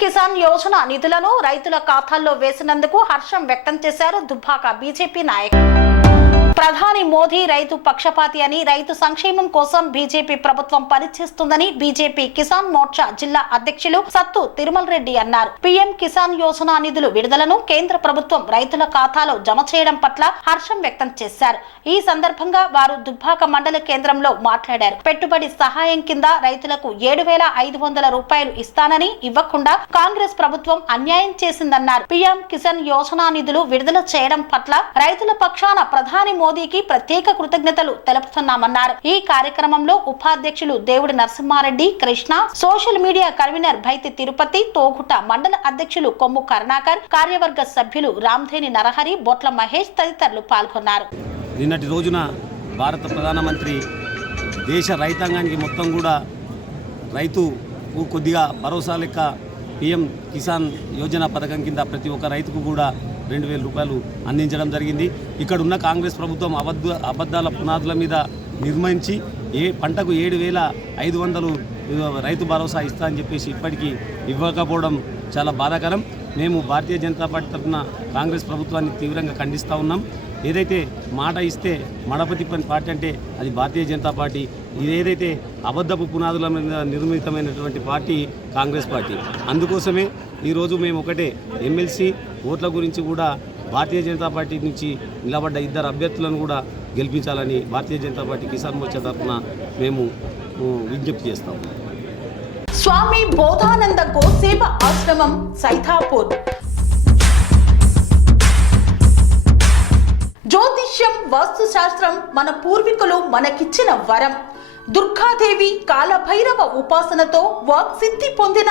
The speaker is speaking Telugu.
కిసాన్ యోజన నిధులను రైతుల ఖాతాల్లో వేసినందుకు హర్షం వ్యక్తం చేశారు దుబ్బాక బీజేపీ నాయకులు. ప్రధాని మోదీ రైతు పక్షపాతి అని రైతు సంక్షేమం కోసం బీజేపీ ప్రభుత్వం పనిచేస్తుందని బీజేపీ కిసాన్ మోర్చా జిల్లా అధ్యక్షులు సత్తు తిరుమల్ రెడ్డి అన్నారు. పీఎం కిసాన్ యోజన నిధులు విడుదలను కేంద్ర ప్రభుత్వం రైతుల ఖాతాలో జమ చేయడం పట్ల హర్షం వ్యక్తం చేశారు. ఈ సందర్భంగా వారు దుబ్బాక మండల కేంద్రంలో మాట్లాడారు. పెట్టుబడి సహాయం కింద రైతులకు ఏడు వేల ఐదు వందల రూపాయలు ఇస్తానని ఇవ్వకుండా కాంగ్రెస్ ప్రభుత్వం అన్యాయం చేసిందన్నారు. పీఎం కిసాన్ యోజన నిధులు విడుదల చేయడం పట్ల రైతుల పక్షాన ప్రధాని మోదీకి ప్రత్యేక కృతజ్ఞతలు తెలుపుతున్నామన్నారు. ఈ కార్యక్రమంలో ఉపాధ్యక్షులు Devudi Narasimha Reddy Krishna social media convener Bhaithi Tirupati Toguta మండల అధ్యక్షులు కొమ్ము కరుణాకర్ కార్యవర్గ సభ్యులు రామ్ధేని నరహరి బొట్ల మహేష్ తదితరులు పాల్గొన్నారు. నిన్నటి రోజున భారత ప్రధానమంత్రి దేశ రైతాంగానికి మొత్తం కూడా రైతు కొద్దిగా భరోసా లెక్క పిఎం కిసాన్ యోజన పథకం కింద ప్రతి ఒక్క రైతుకు కూడా రెండు వేల రూపాయలు అందించడం జరిగింది. ఇక్కడ ఉన్న కాంగ్రెస్ ప్రభుత్వం అబద్ధ అబద్ధాల పునాదుల మీద నిర్మించి ఏ పంటకు ఏడు వేల ఐదు వందలు రైతు భరోసా ఇస్తా అని చెప్పేసి ఇప్పటికీ ఇవ్వకపోవడం చాలా బాధాకరం. మేము భారతీయ జనతా పార్టీ తరఫున కాంగ్రెస్ ప్రభుత్వాన్ని తీవ్రంగా ఖండిస్తూ ఉన్నాం. ఏదైతే మాట ఇస్తే మడపతి పని పార్టీ అంటే అది భారతీయ జనతా పార్టీ. ఇది ఏదైతే అబద్ధపు పునాదుల మీద నిర్మితమైనటువంటి పార్టీ కాంగ్రెస్ పార్టీ. అందుకోసమే ఈరోజు మేము ఒకటే ఎమ్మెల్సీ ఓట్ల గురించి కూడా భారతీయ జనతా పార్టీ నుంచి నిలబడ్డ ఇద్దరు అభ్యర్థులను కూడా గెలిపించాలని భారతీయ జనతా పార్టీ కిసాన్ మోర్చా తరఫున మేము విజ్ఞప్తి చేస్తాము స్వామి బోధానంద కోసేప ఆశ్రమం సైథాపూర్ జ్యోతిష్యం వాస్తుశాస్త్రం మన పూర్వీకులు మనకిచ్చిన వరం. దుర్గాదేవి కాలభైరవ ఉపాసనతో వాక్సిద్ధి పొందిన